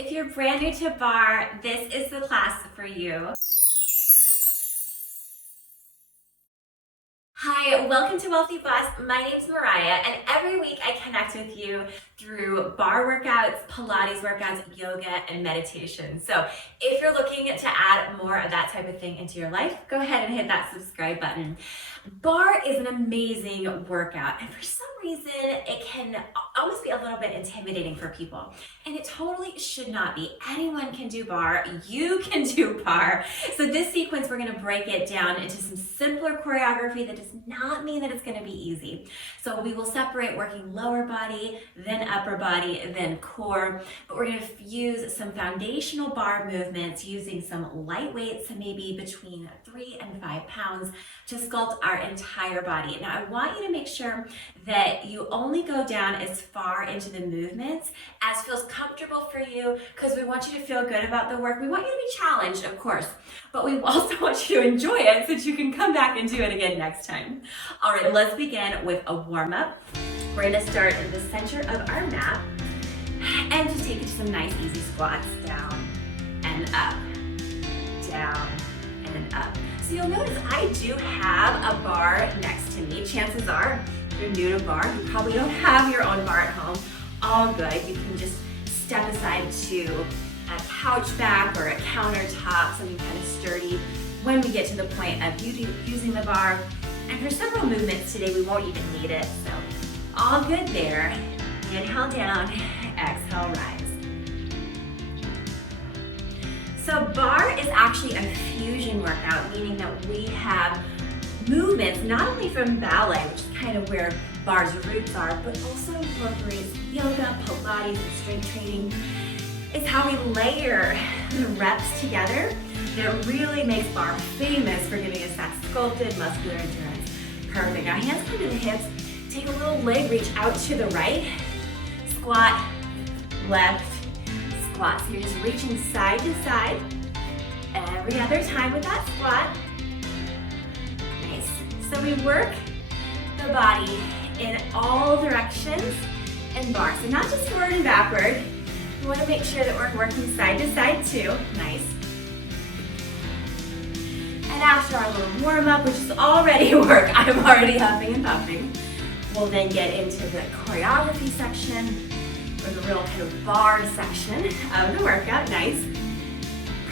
If you're brand new to barre, this is the class for you. Hi, welcome to Wealthy Boss. My name's Mariah, and every week I connect with you through barre workouts, Pilates workouts, yoga, and meditation. So if you're looking to add more of that type of thing into your life, go ahead and hit that subscribe button. Barre is an amazing workout, and for some reason, it can almost be a little bit intimidating for people. And it totally should not be. Anyone can do barre. You can do barre. So this sequence, we're gonna break it down into some simpler choreography. That does not mean that it's gonna be easy. So we will separate working lower body, then upper body, then core. But we're gonna use some foundational barre movements using some light weights, maybe between 3 and 5 pounds, to sculpt our entire body. Now, I want you to make sure that you only go down as far into the movements as feels comfortable for you, because we want you to feel good about the work. We want you to be challenged, of course, but we also want you to enjoy it so that you can come back and do it again next time. All right, let's begin with a warm-up. We're gonna start in the center of our mat and just take it to some nice easy squats, down and up, down and up. So you'll notice I do have a barre next to me. Chances are, if you're new to barre, you probably don't have your own barre at home. All good, you can just step aside to a couch back or a countertop, something kind of sturdy when we get to the point of using the barre. And for several movements today, we won't even need it, so all good there. Inhale down, exhale, rise. So barre is actually a fusion workout, meaning that we have movements not only from ballet, which is kind of where barre's roots are, but also incorporates yoga, Pilates, and strength training. It's how we layer the reps together that really makes barre famous for giving us that sculpted muscular endurance. Perfect. Now hands come to the hips. Take a little leg reach out to the right. Squat, left, squat. So you're just reaching side to side every other time with that squat. Nice. So we work the body in all directions in barre. So not just forward and backward. We want to make sure that we're working side to side too. Nice. And after our little warm up, which is already work, I'm already huffing and puffing, we'll then get into the choreography section, or the real kind of barre section of the workout. Nice.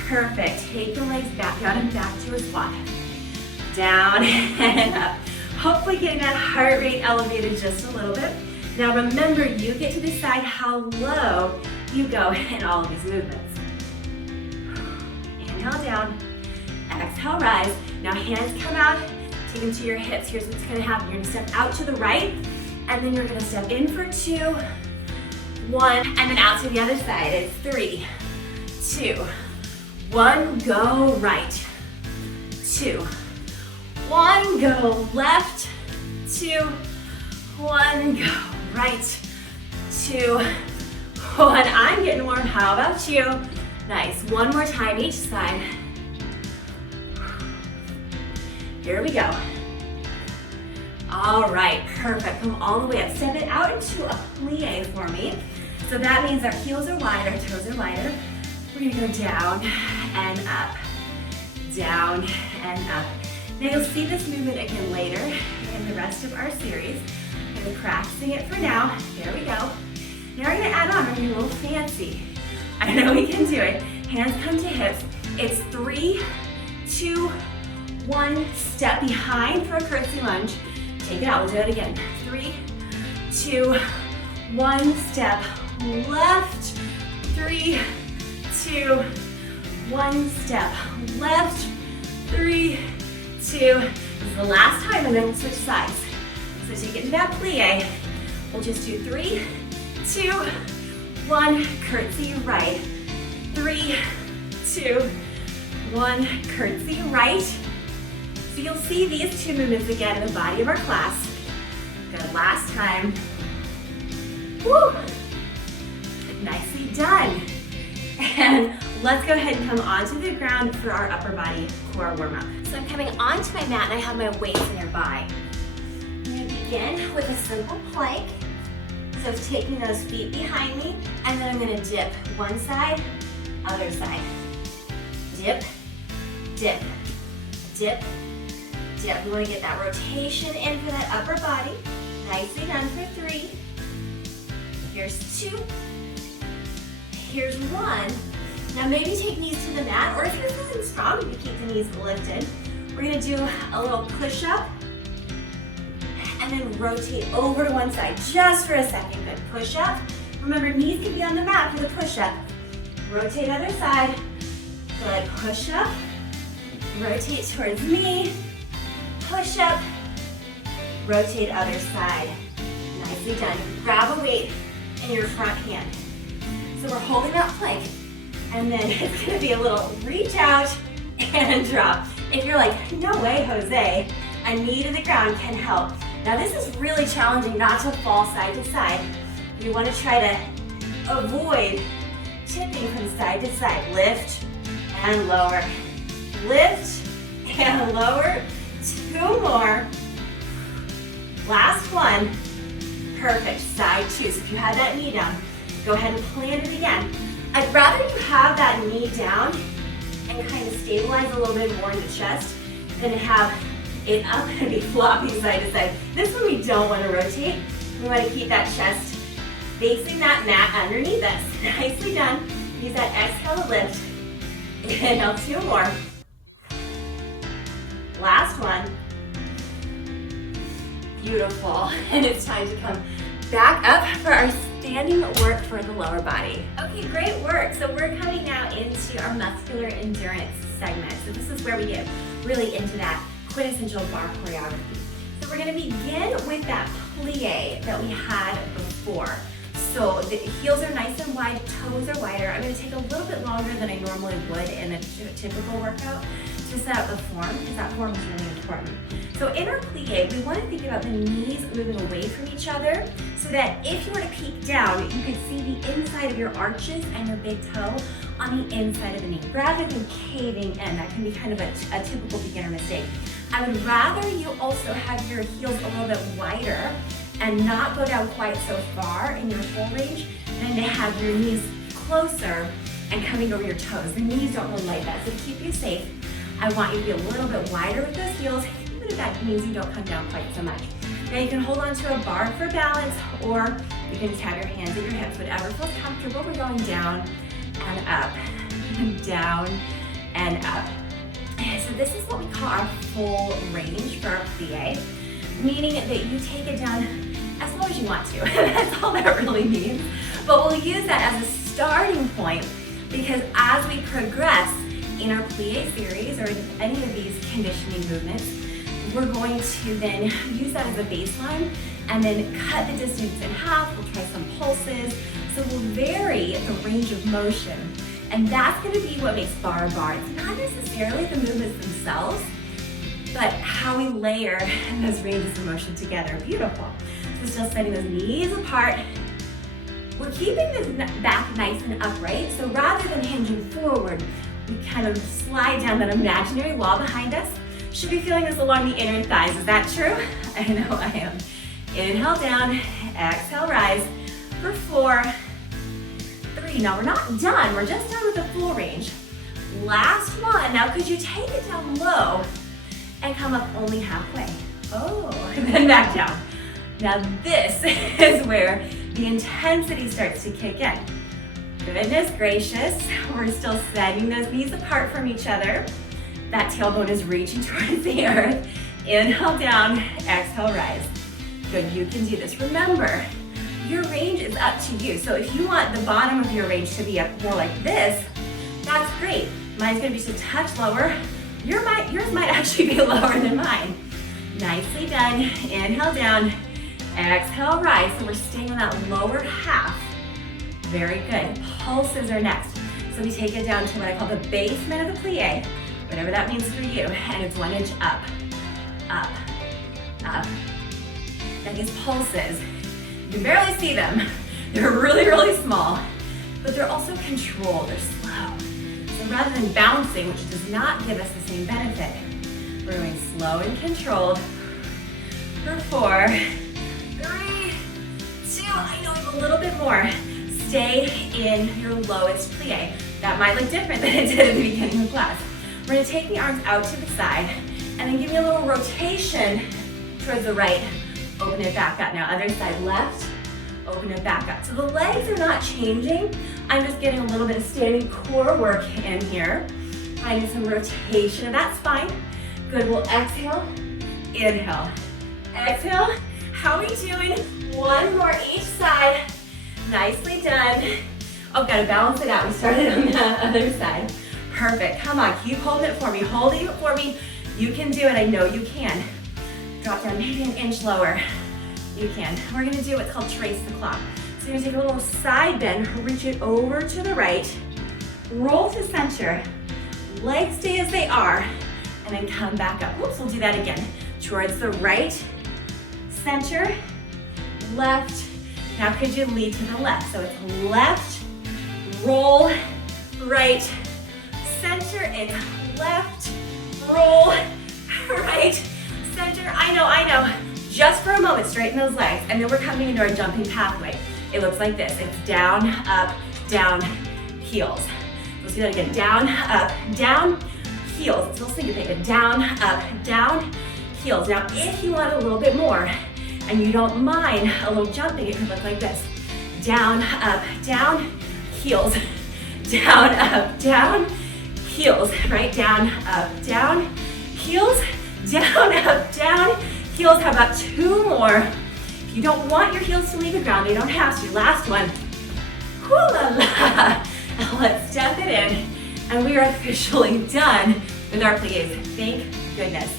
Perfect. Take the legs back down and back to a squat. Down and up. Hopefully getting that heart rate elevated just a little bit. Now remember, you get to decide how low you go in all of these movements. Inhale down, exhale, rise. Now hands come out, take them to your hips. Here's what's gonna happen. You're gonna step out to the right, and then you're gonna step in for 2, 1, and then out to the other side. It's 3, 2, 1, go right, 2, 1, go left, 2, 1, go right, 2, 1. I'm getting warm. How about you? Nice. One more time each side. Here we go. All right, perfect. Come all the way up. Step it out into a plie for me. So that means our heels are wide, our toes are wider. We're gonna go down and up, down and up. Now you'll see this movement again later in the rest of our series. I'm gonna practicing it for now. There we go. Now we're gonna add on, we're gonna be a little fancy. I know we can do it. Hands come to hips. It's 3, 2, 1. Step behind for a curtsy lunge. Take it out, we'll do it again. 3, 2, 1. Step left. 3, 2, 1. Step left. 3, 2. This is the last time, and then we'll switch sides. So to get into that plie, we'll just do 3, 2, 1, curtsy right. 3, 2, 1, curtsy right. So you'll see these two movements again in the body of our class. Good, last time. Woo! Nicely done. And let's go ahead and come onto the ground for our upper body core warm-up. So I'm coming onto my mat and I have my weights nearby. I'm gonna begin with a simple plank. So taking those feet behind me, and then I'm gonna dip one side, other side. Dip, dip, dip, dip. We wanna get that rotation in for that upper body. Nicely done for 3. Here's 2. Here's 1. Now maybe take knees to the mat, or if you're feeling strong, you can keep the knees lifted. We're gonna do a little push-up, and then rotate over to one side, just for a second. Good, push-up. Remember, knees can be on the mat for the push-up. Rotate other side. Good, push-up. Rotate towards me. Push-up. Rotate other side. Nicely done. Grab a weight in your front hand. So we're holding that plank, and then it's gonna be a little reach out and drop. If you're like, no way, Jose, a knee to the ground can help. Now this is really challenging not to fall side to side. You wanna try to avoid tipping from side to side. Lift and lower. Lift and lower. 2 more. Last one. Perfect, side 2. So if you had that knee down, go ahead and plant it again. I'd rather you have that knee down and kind of stabilize a little bit more in the chest than to have it up and be flopping side to side. This one we don't want to rotate. We want to keep that chest facing that mat underneath us. Nicely done. Use that exhale to lift. Inhale, 2 more. Last one. Beautiful. And it's time to come back up for our standing work for the lower body. Okay, great work. So we're coming now into our muscular endurance segment. So this is where we get really into that quintessential bar choreography. So we're gonna begin with that plie that we had before. So the heels are nice and wide, toes are wider. I'm gonna take a little bit longer than I normally would in a typical workout to set up the form, because that form is really important. So in our plie, we want to think about the knees moving away from each other so that if you were to peek down, you could see the inside of your arches and your big toe on the inside of the knee, rather than caving in. That can be kind of a typical beginner mistake. I would rather you also have your heels a little bit wider and not go down quite so far in your full range, than to have your knees closer and coming over your toes. The knees don't really like that, so to keep you safe, I want you to be a little bit wider with those heels, even if that means you don't come down quite so much. Now you can hold on to a bar for balance, or you can just have your hands at your hips, whatever feels comfortable. We're going down and up, down and up. So this is what we call our full range for our plie, meaning that you take it down as low as you want to. That's all that really means. But we'll use that as a starting point, because as we progress in our plie series or in any of these conditioning movements, we're going to then use that as a baseline and then cut the distance in half. We'll try some pulses. So we'll vary the range of motion. And that's gonna be what makes bar a bar. It's not necessarily the movements themselves, but how we layer those ranges of motion together. Beautiful. So still setting those knees apart. We're keeping this back nice and upright. So rather than hinging forward, we kind of slide down that imaginary wall behind us. Should be feeling this along the inner thighs. Is that true? I know I am. Inhale down, exhale rise for 4, 3. Now we're not done. We're just done with the full range. Last one. Now could you take it down low and come up only halfway? Oh, and then back down. Now this is where the intensity starts to kick in. Goodness gracious, we're still setting those knees apart from each other. That tailbone is reaching towards the earth. Inhale down, exhale rise. Good, you can do this. Remember, your range is up to you. So if you want the bottom of your range to be up more like this, that's great. Mine's gonna be just a touch lower. Yours might actually be lower than mine. Nicely done. Inhale down, exhale rise. So we're staying on that lower half. Very good. Pulses are next. So we take it down to what I call the basement of the plie, whatever that means for you, and it's 1 inch up, up, up. Now these pulses, you can barely see them. They're really, really small, but they're also controlled, they're slow. So rather than bouncing, which does not give us the same benefit, we're going slow and controlled for 4, 3, 2, I know a little bit more. Stay in your lowest plie. That might look different than it did at the beginning of class. We're gonna take the arms out to the side and then give me a little rotation towards the right. Open it back up. Now other side left, open it back up. So the legs are not changing. I'm just getting a little bit of standing core work in here. Finding some rotation, that's fine. Good, we'll exhale, inhale, exhale. How are we doing? One more each side. Nicely done. Oh, gotta balance it out. We started on the other side. Perfect, come on, keep holding it for me. Holding it for me. You can do it, I know you can. Drop down maybe an inch lower. You can. We're gonna do what's called trace the clock. So you're gonna take a little side bend, reach it over to the right, roll to center, legs stay as they are, and then come back up. Oops, we'll do that again. Towards the right, center, left. Now could you lead to the left? So it's left, roll, right, center, and left, roll, right, center. I know. Just for a moment, straighten those legs, and then we're coming into our jumping pathway. It looks like this. It's down, up, down, heels. Let's do that again. Down, up, down, heels. It's a little syncopated. Down, up, down, heels. Now, if you want a little bit more, and you don't mind a little jumping, it could look like this. Down, up, down, heels. Down, up, down, heels. Right? Down, up, down, heels. Down, up, down, heels. How about two more? If you don't want your heels to leave the ground, you don't have to. Last one. Hoo-la-la. Let's step it in. And we are officially done with our plies. Thank goodness.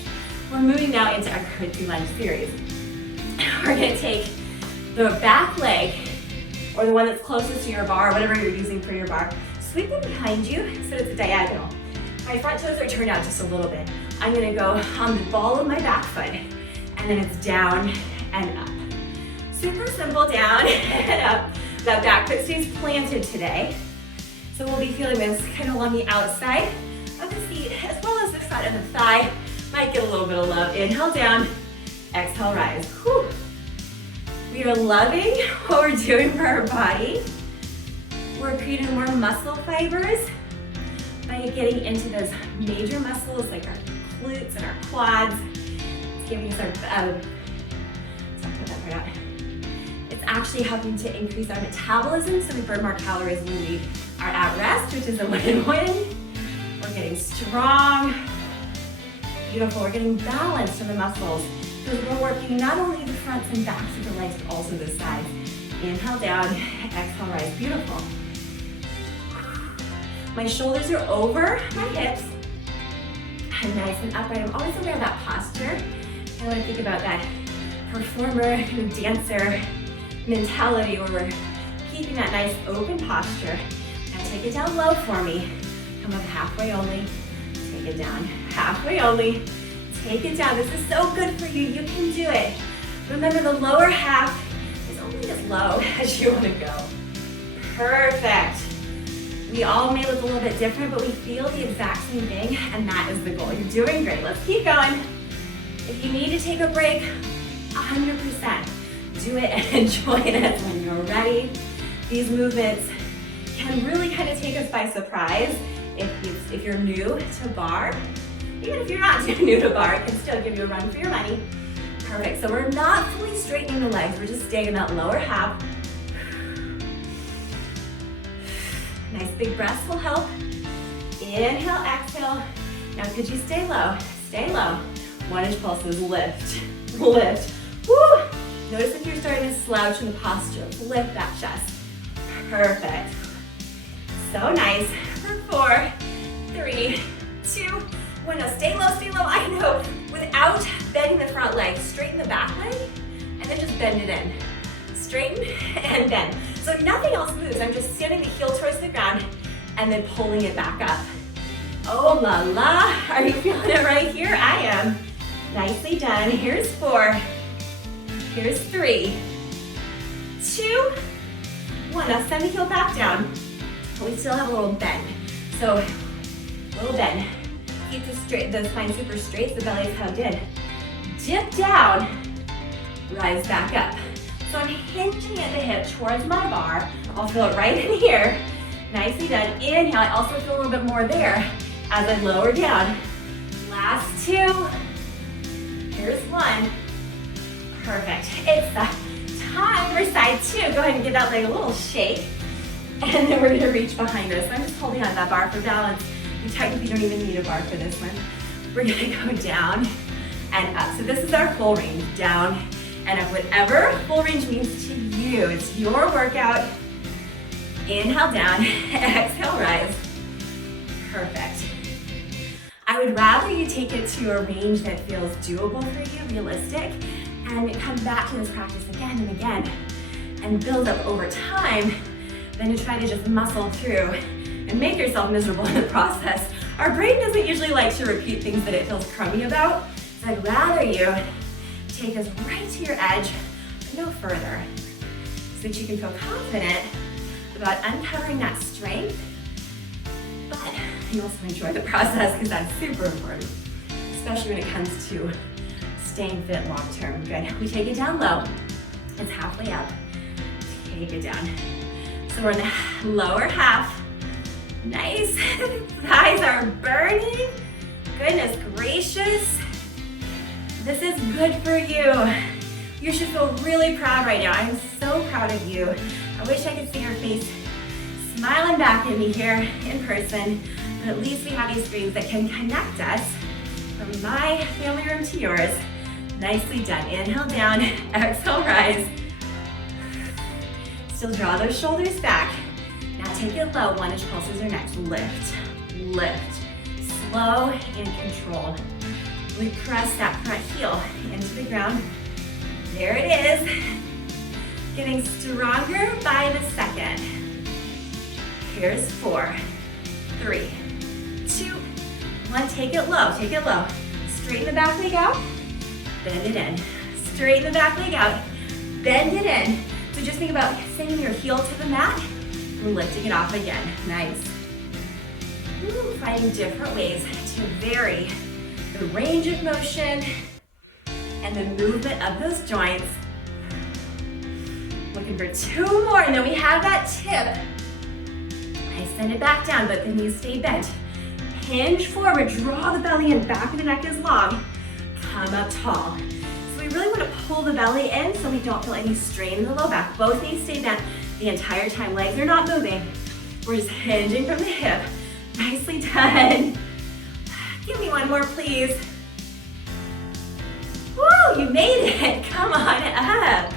We're moving now into our curtsy lunge series. We're gonna take the back leg, or the one that's closest to your bar, whatever you're using for your bar, sweep it behind you so it's a diagonal. My front toes are turned out just a little bit. I'm gonna go on the ball of my back foot, and then it's down and up. Super simple, down and up. That back foot stays planted today. So we'll be feeling this kind of along the outside of the feet, as well as the front of the thigh. Might get a little bit of love. Inhale down, exhale rise. Whew. We are loving what we're doing for our body. We're creating more muscle fibers by getting into those major muscles like our glutes and our quads. It's giving us our, put that right out. It's actually helping to increase our metabolism, so we burn more calories when we are at rest, which is a win-win. We're getting strong. Beautiful, we're getting balance in the muscles because we're working not only the fronts and backs of the legs, but also the sides. Inhale down, exhale rise, beautiful. My shoulders are over my hips and nice and upright. I'm always aware of that posture. I want to think about that performer, kind of dancer mentality where we're keeping that nice open posture. Now take it down low for me. Come up halfway only. Take it down halfway only. Take it down. This is so good for you. You can do it. Remember, the lower half is only as low as you want to go. Perfect. We all may look a little bit different, but we feel the exact same thing, and that is the goal. You're doing great. Let's keep going. If you need to take a break, 100%. Do it and join us when you're ready. These movements can really kind of take us by surprise if you're new to bar. Even if you're not too new to bar, it can still give you a run for your money. Perfect, so we're not fully straightening the legs, we're just staying in that lower half. Nice big breaths will help. Inhale, exhale. Now could you stay low? Stay low. 1 inch pulses, lift, lift. Woo! Notice if you're starting to slouch in the posture, lift that chest. Perfect. So nice. For 4, 3, 2, 1. Now stay low, stay low. I know. Without bending the front leg, straighten the back leg, and then just bend it in. Straighten and bend. So nothing else moves. I'm just standing the heel towards the ground and then pulling it back up. Oh la la. Are you feeling it right here? I am. Nicely done. Here's 4. Here's 3, 2, 1. Now send the heel back down. We still have a little bend. So, a little bend. Keep the spine super straight, the belly is hugged in. Dip down, rise back up. So I'm hinging at the hip towards my bar. I'll feel it right in here. Nicely done. Inhale, I also feel a little bit more there as I lower down. Last two. Here's one. Perfect. It's time for side two. Go ahead and give that leg a little shake. And then we're gonna reach behind us. So I'm just holding on that bar for balance. You technically don't even need a bar for this one. We're gonna go down and up. So this is our full range, down and up. Whatever full range means to you. It's your workout. Inhale down, exhale rise. Perfect. I would rather you take it to a range that feels doable for you, realistic, and come back to this practice again and again and build up over time than to try to just muscle through and make yourself miserable in the process. Our brain doesn't usually like to repeat things that it feels crummy about, so I'd rather you take us right to your edge, but no further, so that you can feel confident about uncovering that strength, but you also enjoy the process because that's super important, especially when it comes to staying fit long term. Good. We take it down low. It's halfway up. Take it down. So we're in the lower half. Nice. Thighs are burning. Goodness gracious. This is good for you. You should feel really proud right now. I'm so proud of you. I wish I could see your face smiling back at me here in person, but at least we have these screens that can connect us from my family room to yours. Nicely done. Inhale down, exhale rise. Still draw those shoulders back. Now take it low, 1-inch pulses are next. Lift, lift, slow and controlled. We press that front heel into the ground. There it is. Getting stronger by the second. Here's 4, 3, 2, 1. Take it low, take it low. Straighten the back leg out, bend it in. Straighten the back leg out, bend it in. So just think about sending your heel to the mat and lifting it off again. Nice. Ooh, finding different ways to vary the range of motion and the movement of those joints. Looking for 2 more, and then we have that tip. I send it back down, but the knees stay bent. Hinge forward, draw the belly in, back of the neck is long. Come up tall. So we really want to pull the belly in so we don't feel any strain in the low back. Both knees stay bent the entire time. Legs are not moving. We're just hinging from the hip. Nicely done. Give me one more, please. Woo, you made it. Come on up.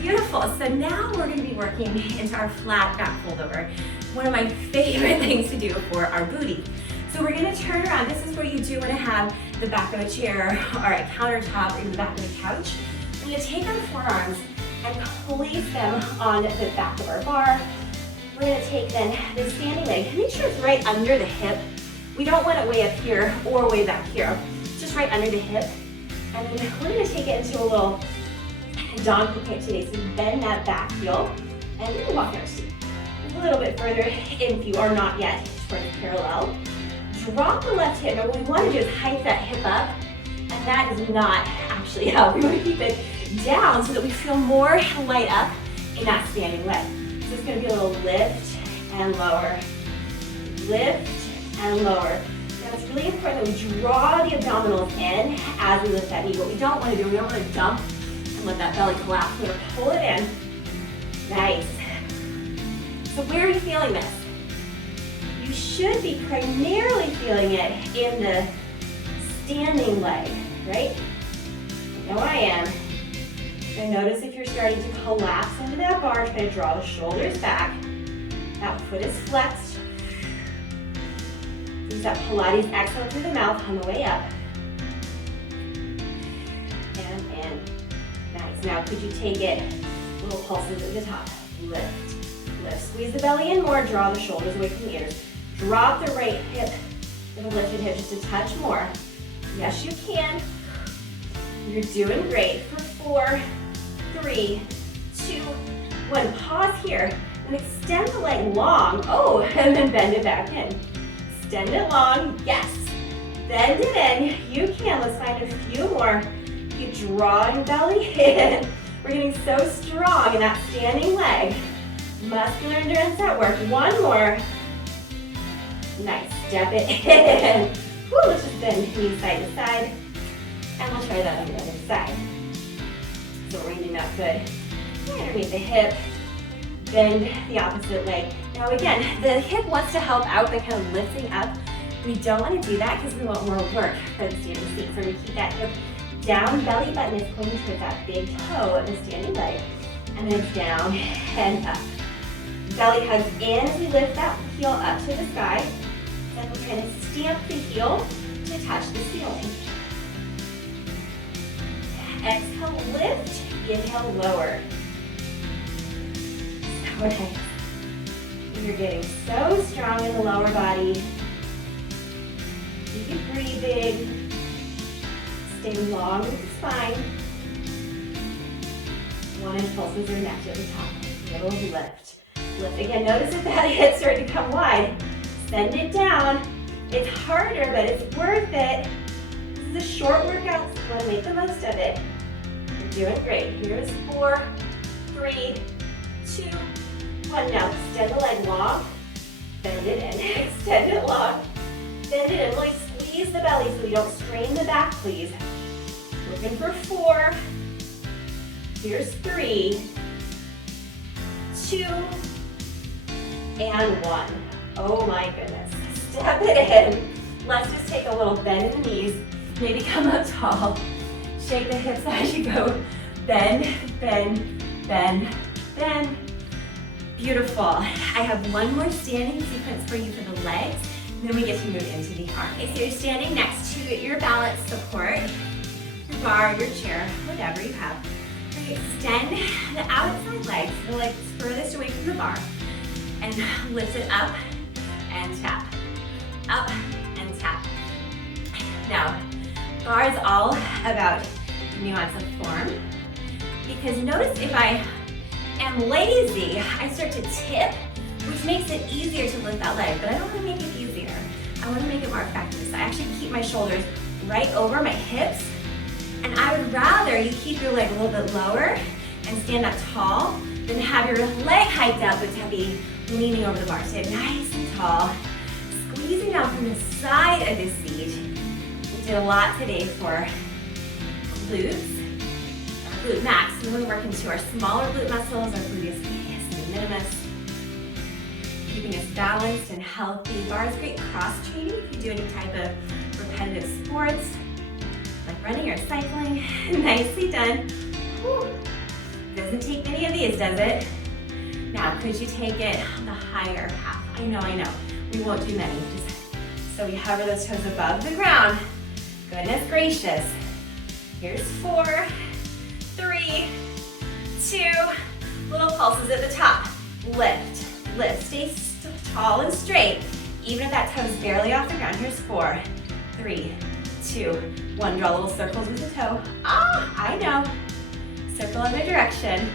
Beautiful. So now we're going to be working into our flat back fold over. One of my favorite things to do for our booty. So we're going to turn around. This is where you do want to have the back of a chair or a countertop or even the back of the couch. We're going to take our forearms and place them on the back of our bar. We're going to take then the standing leg. Make sure it's right under the hip. We don't want it way up here or way back here. Just right under the hip. And then we're going to take it into a little donkey kick today. So you bend that back heel and you're going to walk next to you. A little bit further if you are not yet towards parallel. Drop the left hip. Now what we want to do is hike that hip up, and that is not actually how we want to keep it down so that we feel more light up in that standing leg. So it's going to be a little lift and lower, lift and lower. Now it's really important that we draw the abdominals in as we lift that knee. What we don't want to do, we don't want to dump and let that belly collapse. We're going to pull it in. Nice. So where are you feeling this? You should be primarily feeling it in the standing leg, right? I know I am. And notice if you're starting to collapse into that bar, try to draw the shoulders back. That foot is flexed. Use that Pilates exhale through the mouth on the way up. And in. Nice. Now could you take it, little pulses at the top. Lift. Lift. Squeeze the belly in more, draw the shoulders away from the ears. Drop the right hip and the lifted hip just a touch more. Yes, you can. You're doing great for 4, 3, 2, 1. Pause here and extend the leg long. Oh, and then bend it back in. Extend it long. Yes. Bend it in. You can. Let's find a few more. Keep drawing belly in. We're getting so strong in that standing leg. Muscular endurance at work. One more. Nice. Step it in. Woo, let's just bend knees side to side. And we'll try that on the other side. So we're reaching up good. Underneath the hip. Bend the opposite leg. Now again, the hip wants to help out by kind of lifting up. We don't want to do that because we want more work for the standing seat. So we're going to keep that hip down, belly button is pointing towards that big toe of the standing leg. And then it's down and up. Belly hugs in as we lift that heel up to the sky. Then we're going to stamp the heel to touch the ceiling. Exhale, lift. Inhale, lower. So nice. You're getting so strong in the lower body. Keep breathing. Stay long with the spine. 1-inch pulses are next at the top. Little lift. Lift again. Notice if that hip starting to come wide. Send it down. It's harder, but it's worth it. This is a short workout, so you want to make the most of it. You're doing great. Here's 4, 3, 2, 1. Now extend the leg long. Bend it in. Extend it long. Bend it in. Really squeeze the belly so you don't strain the back, please. Looking for 4. Here's 3, 2, and 1. Oh my goodness. Step it in. Let's just take a little bend in the knees. Maybe come up tall. Shake the hips as you go. Bend, bend, bend, bend. Beautiful. I have one more standing sequence for you for the legs. Then we get to move into the arm. Okay, so you're standing next to your balance support, your bar, your chair, whatever you have. We're going to extend the outside legs, the legs furthest away from the bar, and lift it up and tap, up and tap. Now, bar is all about nuance of form, because notice if I am lazy, I start to tip, which makes it easier to lift that leg, but I don't want to make it easier. I want to make it more effective. So I actually keep my shoulders right over my hips, and I would rather you keep your leg a little bit lower and stand up tall than have your leg hiked up but to be leaning over the bar. Stay nice and tall, squeezing down from the side of the seat. We did a lot today for glutes, our glute max. We really work into our smaller glute muscles, our gluteus medius and minimus. Keeping us balanced and healthy. Bar is great cross training if you do any type of repetitive sports, like running or cycling. Nicely done. Whew. Doesn't take many of these, does it? Now, could you take it on the higher half? I know. We won't do many. So we hover those toes above the ground. Goodness gracious. Here's 4, 3, 2, little pulses at the top. Lift. Lift, stay tall and straight, even if that toe is barely off the ground. Here's 4, 3, 2, 1. Draw little circles with the toe. I know. Circle other direction.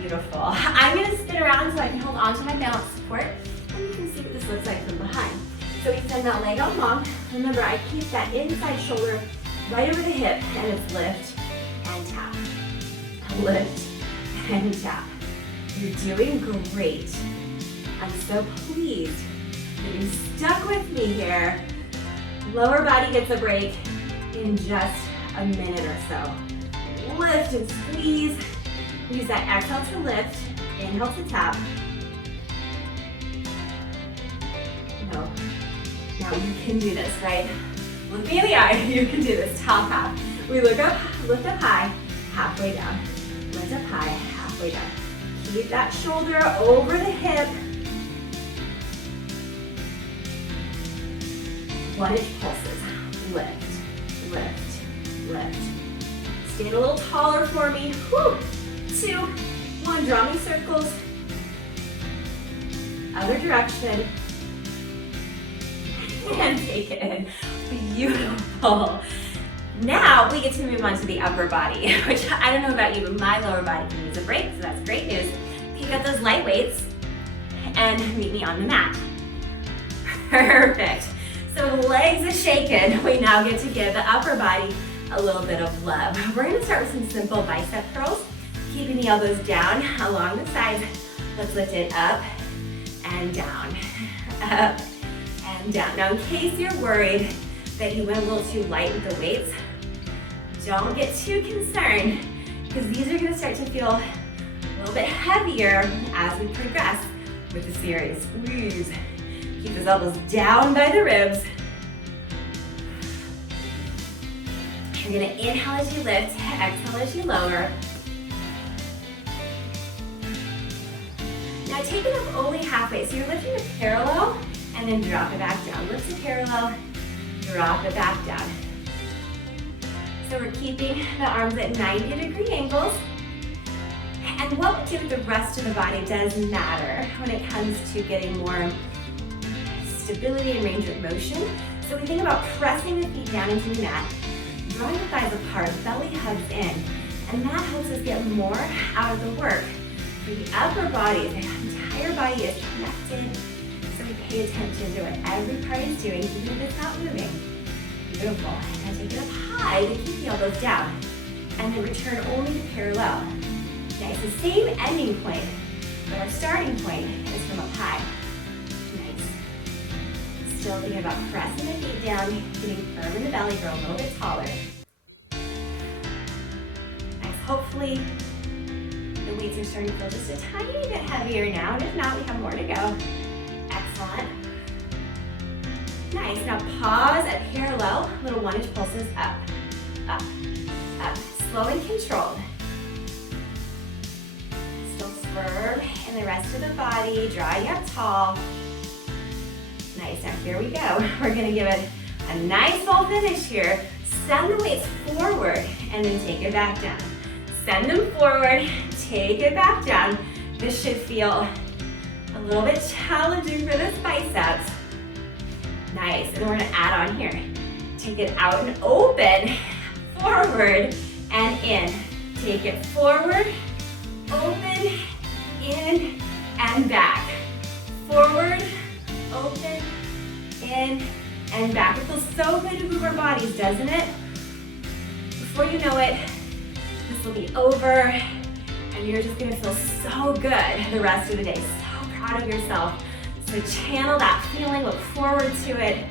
Beautiful. I'm going to spin around so I can hold on to my balance support, and you can see what this looks like from behind. So we send that leg out long. Remember, I keep that inside shoulder right over the hip, and it's lift and tap. Lift and tap. You're doing great. I'm so pleased that you stuck with me here. Lower body gets a break in just a minute or so. Lift and squeeze. Use that exhale to lift, inhale to tap. No. Now you can do this, right? Look me in the eye, you can do this. Top half. We look up, lift up high, halfway down. Lift up high, halfway down. Keep that shoulder over the hip. 1-inch pulses. Lift, lift, lift. Stand a little taller for me. Whew. 2, 1. Draw me circles. Other direction. And take it in. Beautiful. Now we get to move on to the upper body, which I don't know about you, but my lower body can use a break, so that's great news. Pick up those light weights and meet me on the mat. Perfect. So the legs are shaken. We now get to give the upper body a little bit of love. We're gonna start with some simple bicep curls, keeping the elbows down along the sides. Let's lift it up and down, up and down. Now, in case you're worried that you went a little too light with the weights, don't get too concerned, because these are gonna start to feel a little bit heavier as we progress with the series. Squeeze. Keep those elbows down by the ribs. You're gonna inhale as you lift, exhale as you lower. Now take it up only halfway. So you're lifting it parallel and then drop it back down. Lift it parallel, drop it back down. So we're keeping the arms at 90-degree angles. And what we do with the rest of the body does matter when it comes to getting more stability and range of motion. So we think about pressing the feet down into the mat, drawing the thighs apart, belly hugs in, and that helps us get more out of the work. For the upper body, the entire body is connected, so we pay attention to what every part is doing, even if it's not moving. Beautiful. Now take it up high to keep the elbows down, and then return only to parallel. Now it's the same ending point, but our starting point is from up high. Nice. Still thinking about pressing the feet down, getting firm in the belly, grow a little bit taller. Nice. Hopefully, the weights are starting to feel just a tiny bit heavier now, and if not, we have more to go. Excellent. Nice. Now pause at parallel, little 1-inch pulses up, up, up. Slow and controlled. Still firm in the rest of the body, drawing up tall. Nice. Now here we go. We're gonna give it a nice full finish here. Send the weights forward and then take it back down. Send them forward, take it back down. This should feel a little bit challenging for this biceps. Nice, and then we're gonna add on here. Take it out and open, forward and in. Take it forward, open, in, and back. Forward, open, in, and back. It feels so good to move our bodies, doesn't it? Before you know it, this will be over, and you're just gonna feel so good the rest of the day. So proud of yourself. So channel that feeling, look forward to it.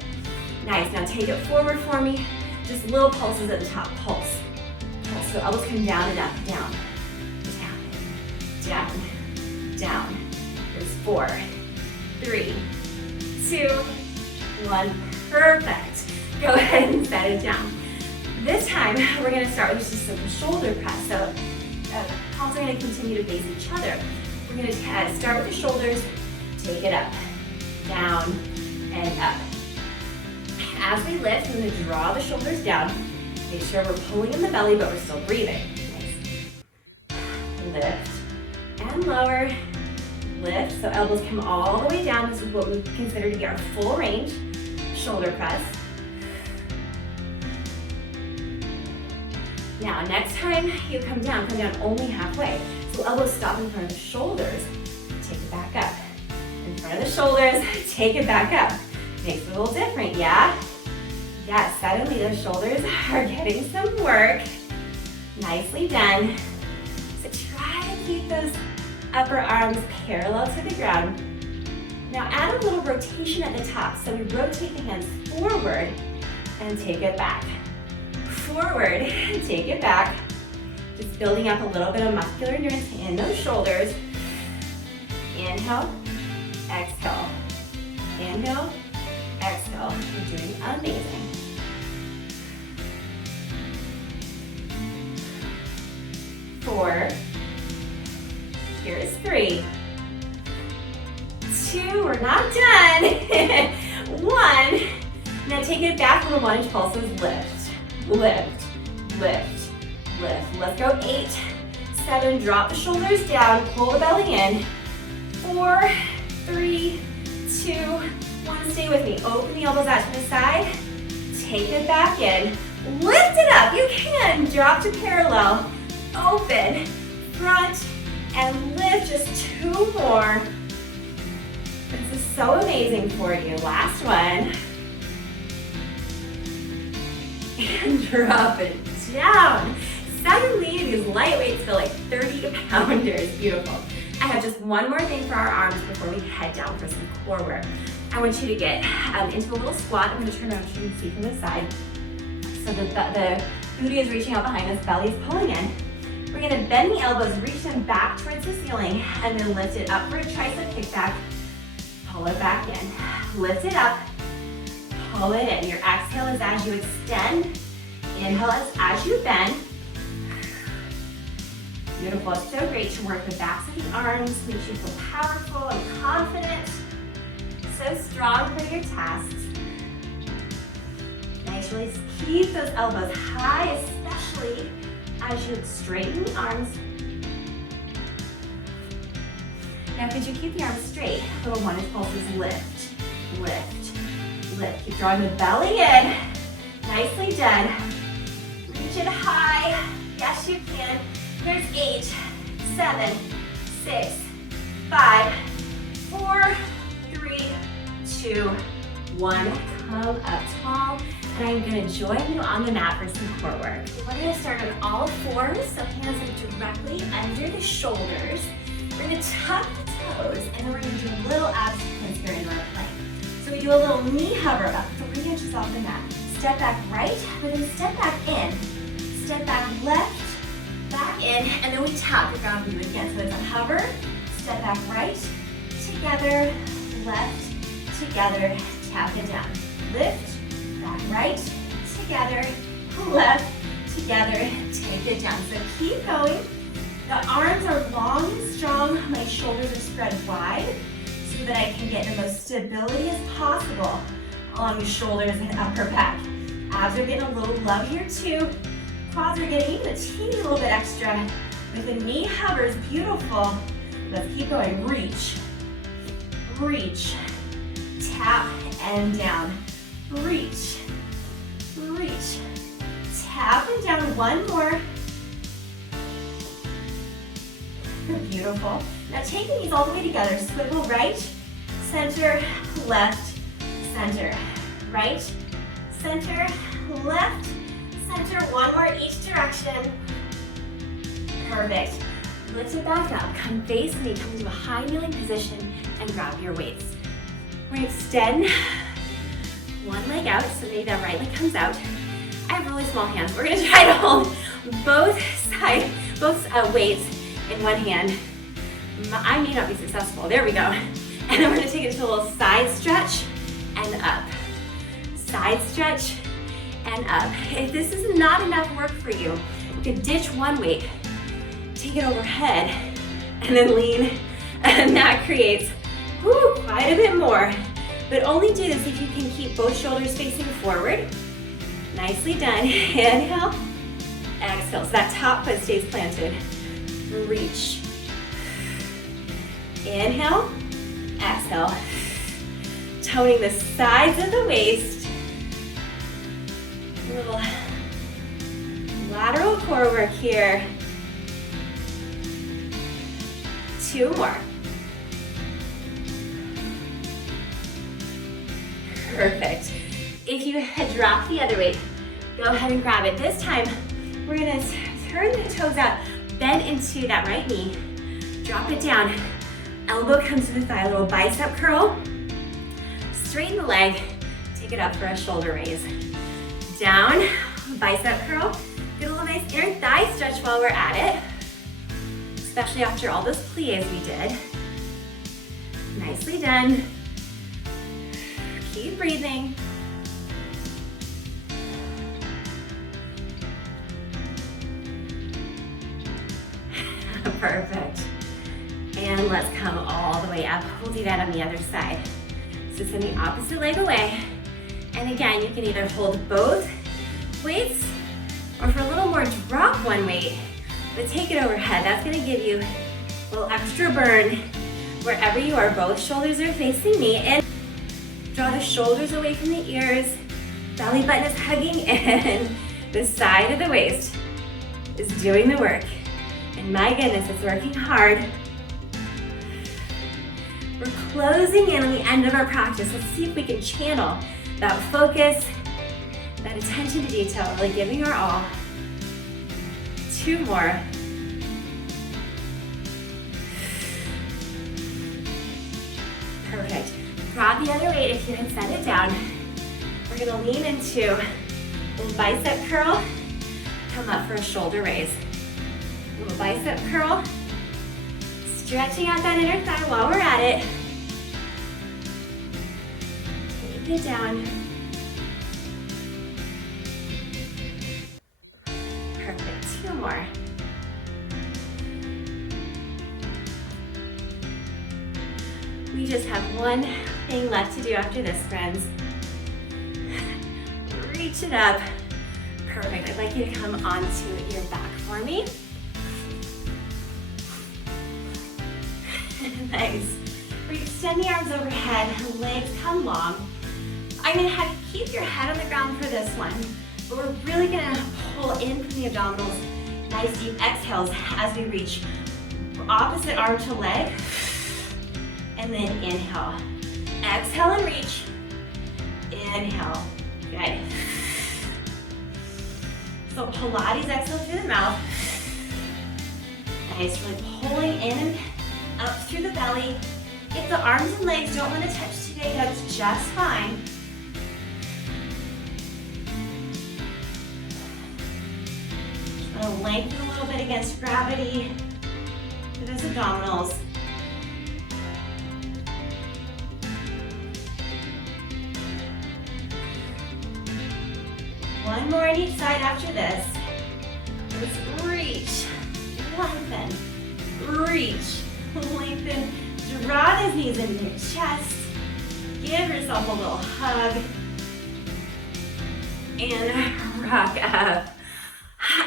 Nice, now take it forward for me. Just little pulses at the top, pulse. Pulse, so elbows come down and up, down, down, down, down. There's 4, 3, 2, 1, perfect. Go ahead and set it down. This time, we're gonna start with just a simple shoulder press. So, palms are gonna continue to face each other. We're gonna start with the shoulders, take it up, down, and up. As we lift, we're gonna draw the shoulders down. Make sure we're pulling in the belly, but we're still breathing. Nice. Lift and lower. Lift, so elbows come all the way down. This is what we consider to be our full range shoulder press. Now, next time you come down only halfway. So elbows stop in front of the shoulders, take it back up. In front of the shoulders, take it back up. Makes it a little different, yeah? Yes, suddenly those shoulders are getting some work. Nicely done. So try to keep those upper arms parallel to the ground. Now add a little rotation at the top. So we rotate the hands forward and take it back. Forward and take it back. Just building up a little bit of muscular endurance in those shoulders. Inhale, exhale. Inhale, exhale. You're doing amazing. Four. Here's 3. 2, we're not done. 1. Now take it back, little 1-inch pulses. Lift, lift, lift, lift. Let's go. 8, 7, drop the shoulders down, pull the belly in. 4, 3, 2, 1, stay with me. Open the elbows out to the side, take it back in. Lift it up, you can. Drop to parallel, open, front, and lift. Just 2 more. This is so amazing for you. Last one. and drop it down. Suddenly, these light weights feel like 30 pounders. Beautiful. I have just one more thing for our arms before we head down for some core work. I want you to get into a little squat. I'm going to turn around so you can see from the side. So the booty is reaching out behind us, belly is pulling in. We're going to bend the elbows, reach them back towards the ceiling, and then lift it up for a tricep kickback. Pull it back in. Lift it up. Pull it in. Your exhale is as you extend. Inhale is as you bend. Beautiful. It's so great to work the backs of the arms. Makes you feel powerful and confident. So strong for your tasks. Nice. Really keep those elbows high, especially as you straighten the arms. Now, could you keep the arms straight? Little one is pulses. Lift, lift, lift. Keep drawing the belly in. Nicely done. Reach it high. Yes, you can. There's 8, 7, 6, 5, 4, 3, 2, 1. Come up tall, and I'm going to join you on the mat for some core work. We're going to start on all fours, so hands are directly under the shoulders. We're going to tuck the toes, and then we're going to do a little ab sequence here in our plank. So we do a little knee hover up 3 inches off the mat. Step back right, but then step back in. Step back left, back in, and then we tap the ground view again. So it's a hover, step back right, together, left, together, tap it down. Lift, back right, together, left, together, take it down. So keep going. The arms are long and strong. My shoulders are spread wide so that I can get the most stability as possible along the shoulders and upper back. Abs are getting a little love here too. Quads are getting even a teeny little bit extra. With the knee hovers, beautiful. Let's keep going. Reach, reach, tap and down. Reach, reach, tap and down. One more. Beautiful. Now take the knees all the way together. Swivel right, center, left, center. Right, center, left, center. One more each direction. Perfect. Lift it back up. Come face me. Come into a high kneeling position and grab your weights. We're going to extend one leg out, so maybe that right leg comes out. I have really small hands. We're going to try to hold both weights in one hand. I may not be successful. There we go. And then we're going to take it to a little side stretch and up. Side stretch and up. If this is not enough work for you, you can ditch one weight, take it overhead, and then lean. And that creates quite a bit more. But only do this if you can keep both shoulders facing forward. Nicely done. Inhale, exhale. So that top foot stays planted. Reach. Inhale, exhale. Toning the sides of the waist. A little lateral core work here. 2 more. Perfect. If you had dropped the other weight, go ahead and grab it. This time, we're gonna turn the toes out, bend into that right knee, drop it down. Elbow comes to the thigh, a little bicep curl. Straighten the leg, take it up for a shoulder raise. Down, bicep curl. Get a little nice inner thigh stretch while we're at it, especially after all those plies we did. Nicely done. Keep breathing. Perfect. And let's come all the way up. We'll do that on the other side. So send the opposite leg away. And again, you can either hold both weights, or for a little more, drop one weight, but take it overhead. That's gonna give you a little extra burn wherever you are. Both shoulders are facing me. And draw the shoulders away from the ears. Belly button is hugging in. The side of the waist is doing the work. And my goodness, it's working hard. We're closing in on the end of our practice. Let's see if we can channel that focus, That attention to detail, really giving our all. 2 more. Perfect. Grab the other weight if you can set it down. We're gonna lean into a little bicep curl, come up for a shoulder raise. A little bicep curl, stretching out that inner thigh while we're at it. Take it down. Perfect, 2 more. We just have one thing left to do after this, friends. Reach it up. Perfect. I'd like you to come onto your back for me. Nice. We extend the arms overhead, legs come long. I'm gonna have you keep your head on the ground for this one, but we're really gonna pull in from the abdominals. Nice deep exhales as we reach opposite arm to leg. And then inhale. Exhale and reach. Inhale. Good. So Pilates exhale through the mouth. Nice, really pulling in and up through the belly. If the arms and legs don't want to touch today, that's just fine. Just want to lengthen a little bit against gravity through those abdominals. One more on each side after this. Let's reach, lengthen, reach, lengthen. Draw those knees into your chest. Give yourself a little hug. And rock up.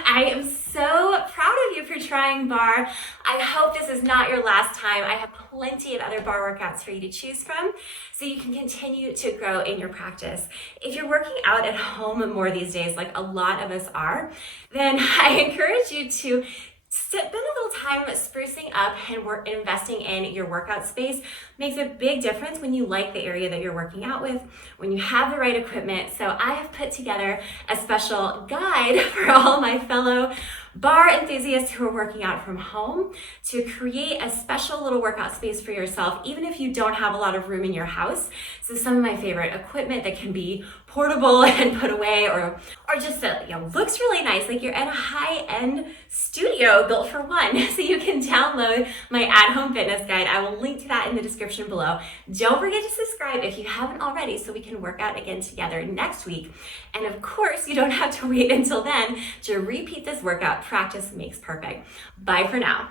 I am so proud of you for trying barre. I hope this is not your last time. I have plenty of other barre workouts for you to choose from so you can continue to grow in your practice. If you're working out at home more these days, like a lot of us are, then I encourage you to spend a little time sprucing up and investing in your workout space. Makes a big difference when you like the area that you're working out with, when you have the right equipment. So I have put together a special guide for all my fellow barre enthusiasts who are working out from home to create a special little workout space for yourself, even if you don't have a lot of room in your house. So some of my favorite equipment that can be portable and put away, or just looks really nice, like you're in a high-end studio built for one. So you can download my at-home fitness guide. I will link to that in the description below. Don't forget to subscribe if you haven't already so we can work out again together next week. And of course, you don't have to wait until then to repeat this workout. Practice makes perfect. Bye for now.